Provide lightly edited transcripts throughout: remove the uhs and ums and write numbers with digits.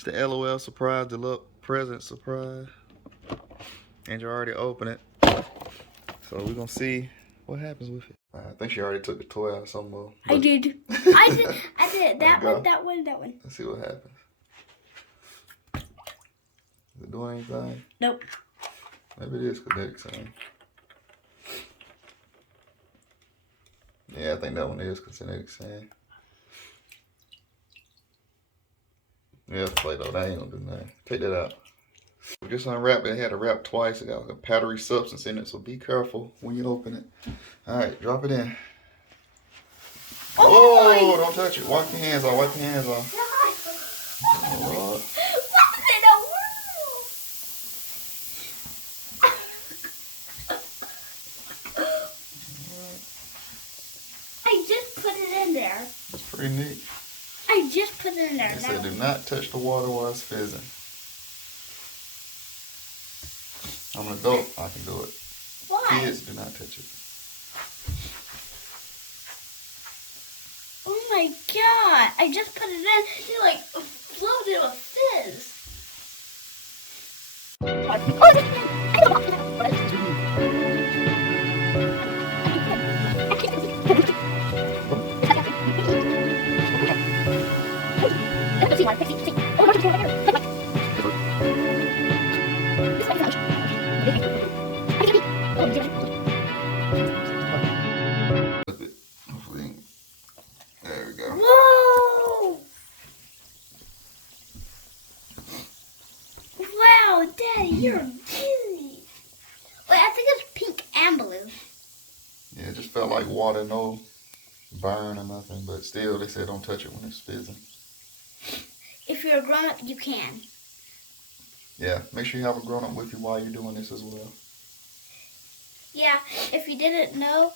It's the LOL surprise, Deluxe present surprise. And you already opened it. So we're gonna see what happens with it. I think she already took the toy out some more. I did. I did. That one. Let's see what happens. Is it doing anything? Nope. Maybe it is kinetic sound. Yeah, I think that one is kinetic sound. Yeah, Play-Doh, that ain't gonna do nothing. Take that out. We just unwrapped it. It had to wrap twice. It got like a powdery substance in it, so be careful when you open it. Alright, drop it in. Oh, don't touch it. Wipe your hands off. Wipe your hands off. Oh, Lord. What's in the world? I just put it in there. That's pretty neat. I just put it in there. They said do not touch the water while it's fizzing. I'm an adult. I can do it. Why? Kids, do not touch it. Oh my god! I just put it in. It like floated with fizz. Hopefully, there we go. Whoa! Wow, Daddy, you're a genius. Wait, I think it's pink and blue. Yeah, it just felt like water, no burn or nothing, but still, they said don't touch it when it's fizzing. If you're a grown-up, you can. Yeah, make sure you have a grown-up with you while you're doing this as well. Yeah, if you didn't know,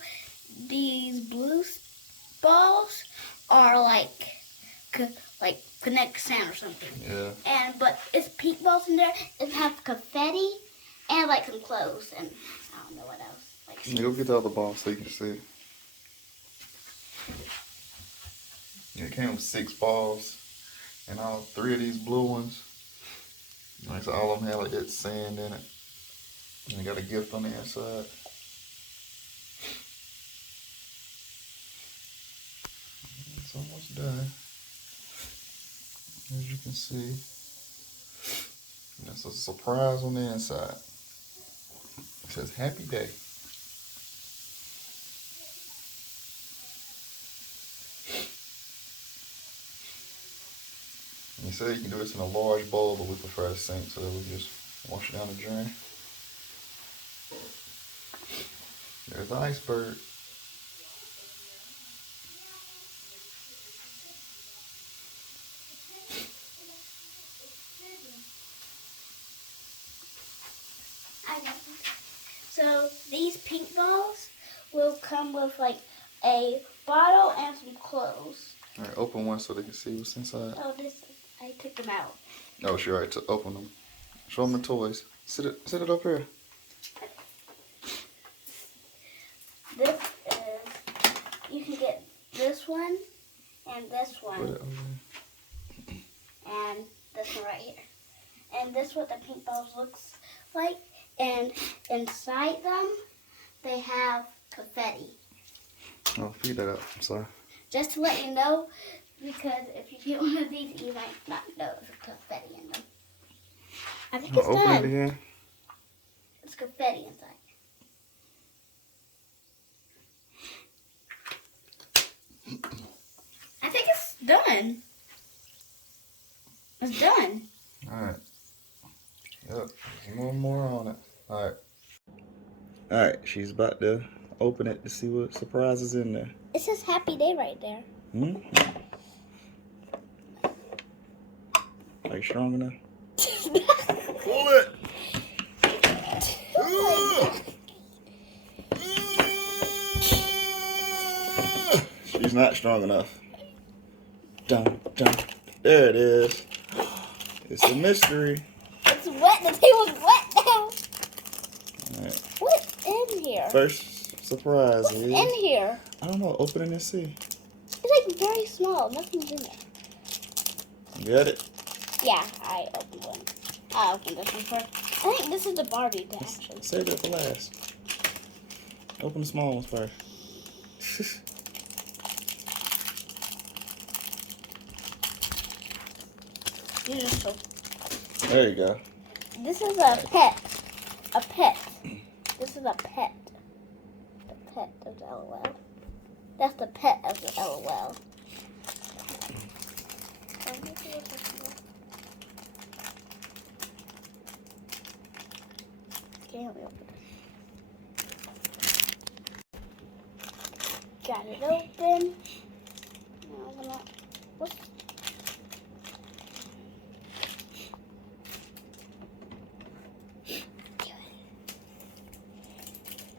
these blue balls are like Connect Sand or something. Yeah. But it's pink balls in there. It has confetti and like some clothes and I don't know what else. Yeah, go get the other ball so you can see. Yeah, it came with 6 balls, and all 3 of these blue ones. Like so all of them had like that sand in it. And they got a gift on the inside. It's almost done. As you can see. And that's a surprise on the inside. It says Happy Day. And you said you can do this in a large bowl, but we prefer the sink, so that we just wash it down the drain. There's the iceberg. So these pink balls will come with like a bottle and some clothes. All right, open one so they can see what's inside. Oh, I took them out. Oh, sure, right, to open them. Show them the toys. Sit it up here. This is, you can get this one and this one. Put it over there. And this one right here. And this is what the pink balls looks like. And inside them, they have confetti. Oh, feed that up. I'm sorry. Just to let you know, because if you get one of these, you might not know there's confetti in them. I think it's open done. it again. It's confetti inside. I think it's done. It's done. Alright. Yep, there's more on it. Alright. Alright, she's about to open it to see what surprise is in there. It says Happy Day right there. Are you strong enough? Pull it! She's not strong enough. Dun, dun. There it is. It's a mystery. It's wet. The table's wet now. Right. What's in here? First surprise What's is... in here? I don't know. Open it and see. It's like very small. Nothing's in there. You got it? Yeah, I opened one. I opened this one first. I think this is the Barbie that actually. Save that for last. Open the small ones first. These are so. There you go. This is a pet. A pet. This is a pet. The pet of the LOL. That's the pet of the LOL. Can't open it. Got it open. Now I'm gonna. Whoops.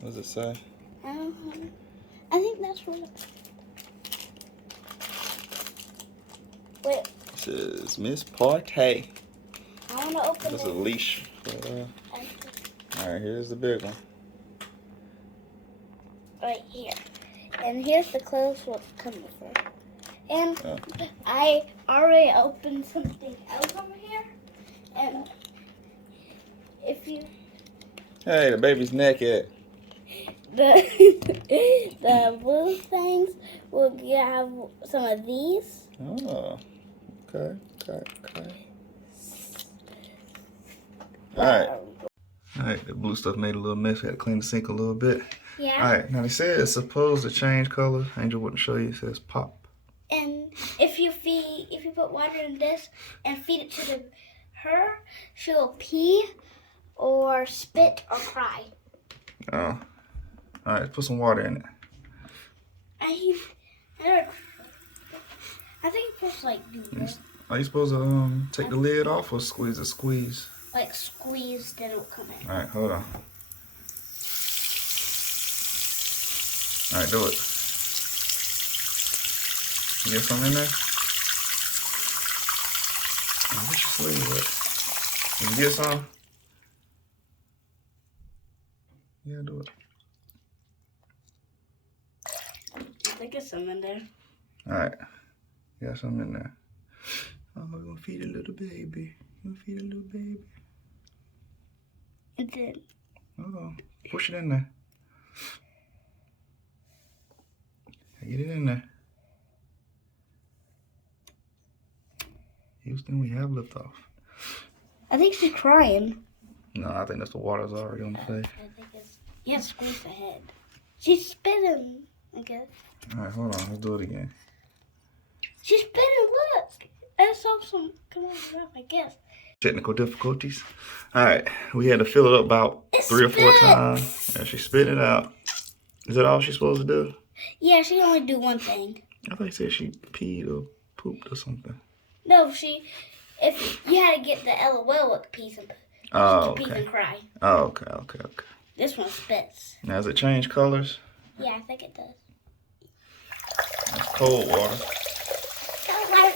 What does it say? I think that's what. Wait. It says Miss Partey. I want to open That's it. a leash. Alright, here's the big one. Right here. And here's the clothes what's coming for. And I already opened something else over here. And if you Hey, the baby's naked. the blue things will have some of these. Oh, okay. Alright, the blue stuff made a little mess. We had to clean the sink a little bit. Yeah. Alright, now they said it's supposed to change color. Angel wouldn't show you. It says pop. And if you put water in this and feed it to her, she'll pee or spit or cry. Oh. Alright, put some water in it. I think you're supposed to like do this. Are you supposed to take the lid off or squeeze the squeeze? Like squeeze, then it'll come in. Alright, hold on. Alright, do it. You get something in there? Oh, what's your sleeve at? Did you get some? Yeah, do it. I think it's some in there. Alright. Got some in there. I'm gonna feed a little baby. Gonna feed a little baby. And then Hold on. Push it in there. Get it in there. Houston, we have liftoff. I think she's crying. No, I think that's the water's already on the face. I think it's squeeze the head. She's spitting, I guess. Alright, hold on. Let's do it again. She's spitting, look. I saw some come out of her mouth, I guess. Technical difficulties. Alright, we had to fill it up about 3 or 4 times. And she spit it out. Is that all she's supposed to do? Yeah, she only do one thing. I thought you said she peed or pooped or something. No, if you had to get the LOL with piece and piece and cry. Oh, okay. This one spits. Now, does it change colors? Yeah, I think it does. That's cold water. Cold water.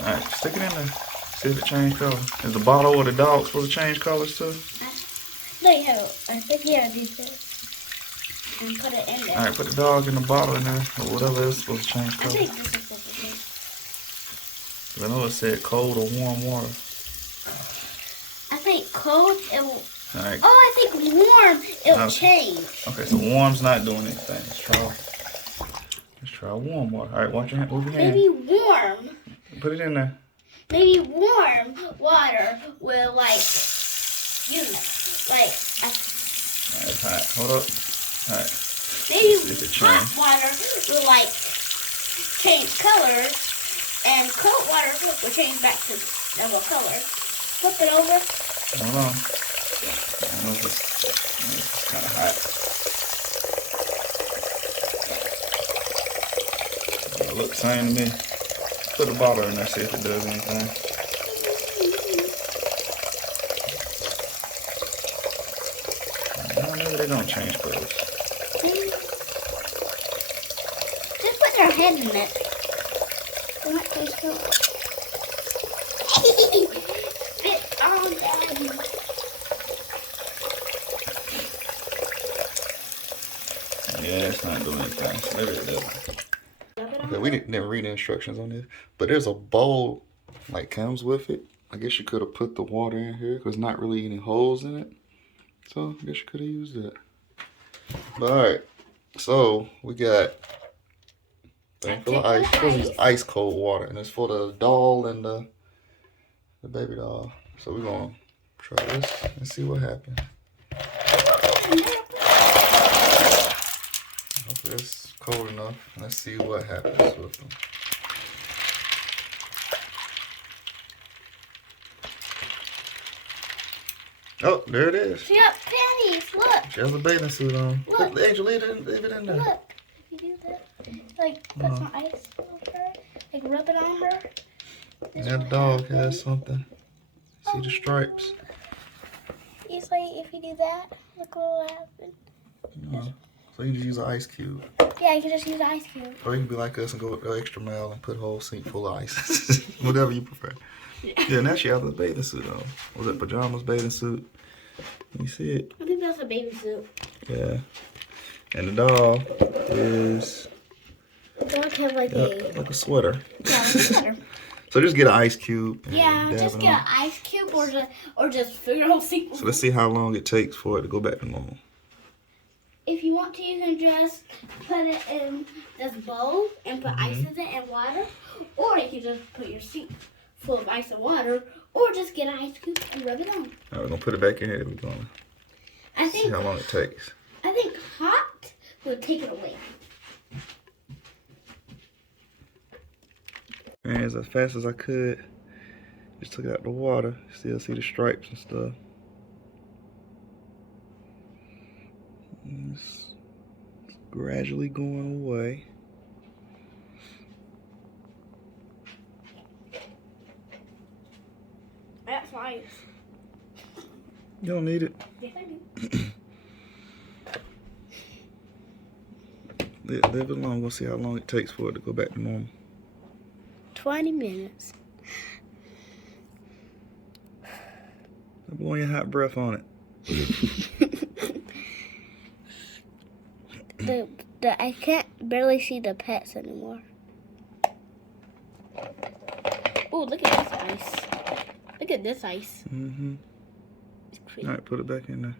Alright, stick it in there. See if it changes color. Is the bottle or the dog supposed to change colors too? No, you have. I think you have to do this. And put it in there. Alright, put the dog in the bottle in there, or whatever is supposed to change I color. think this is supposed to be. I know it said cold or warm water. I think cold, it will. Alright. Oh, I think warm, it'll change. Okay, so warm's not doing anything. Let's try warm water. Alright, watch your hand. Move your hand. Maybe warm. Put it in there. Maybe warm water will like, Alright, it's hot. Hold up. Alright. Maybe See if it hot changes. water will like change color, and cold water will change back to double color. Flip it over. Hold on. I don't know if it's kind of hot. It looks the same to me. Put the bottle in there, see if it does anything. I don't know if they're gonna change colors. Just put your head in it. Don't taste it. Spit on that. Yeah, it's not doing anything. Maybe it does. Rub it Okay, we didn't read the instructions on this, but there's a bowl like comes with it. I guess you could have put the water in here because not really any holes in it. So I guess you could have used that. But all right, so we got thing full of ice. Supposed to use ice cold water, and it's for the doll and the baby doll. So we're gonna try this and see what happens. Hopefully it's cold enough. Let's see what happens with them. Oh, there it is. She got panties. Look. She has a bathing suit on. Look. Angel, leave it in there. Look. If you do that, like put some ice on her, like rub it on her. That dog has something. See the stripes? It's like if you do that, look what will happen. So you just use an ice cube. Yeah, you can just use an ice cube. Or you can be like us and go with the extra mile and put a whole sink full of ice. Whatever you prefer. Yeah, now she has a bathing suit on. Was it pajamas, bathing suit? Let me see it. I think that's a baby suit. Yeah. And the doll is The dog has like like a sweater. Yeah, like a sweater. So just get an ice cube. Yeah, just get an ice cube or just figure out sequel. So let's see how long it takes for it to go back to normal. If you want to, you can just put it in this bowl and put ice in it and water. Or you can just put your sink full of ice and water. Or just get an ice cube and rub it on. All right, we're going to put it back in here. We're going to see how long it takes. I think hot will take it away. And as fast as I could, just took out the water. Still see the stripes and stuff. And it's gradually going away. That's nice. You don't need it. Yes, I do. Leave it alone. We'll see how long it takes for it to go back to normal. 20 minutes. I'm blowing your hot breath on it. I can't barely see the pets anymore. Oh, look at this ice. Look at this ice. Mm-hmm. It's crazy. All right, put it back in there.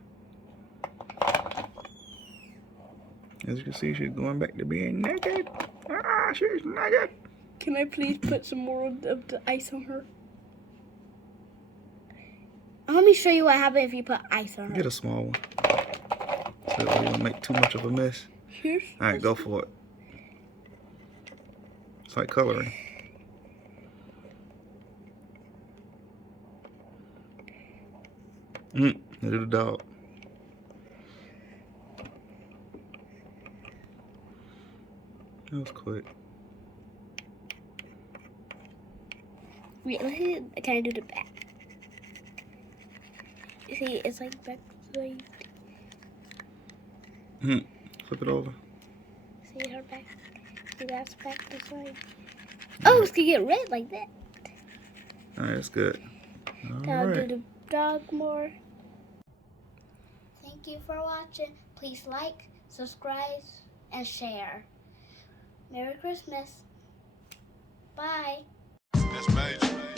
As you can see, she's going back to being naked. Ah, she's naked. Can I please put some more of the ice on her? Let me show you what happens if you put ice on her. Get a small one. So that way you don't make too much of a mess. Here's. All right, go for it. It's like coloring. Little dog. That was quick. Wait, let's see. Can I do the back? See, it's like back side. Flip it over. See her back. See, that's back to side. Oh, it's gonna get red like that. All right, that's good. Now do the dog more. Thank you for watching. Please like, subscribe, and share. Merry Christmas. Bye. That's major.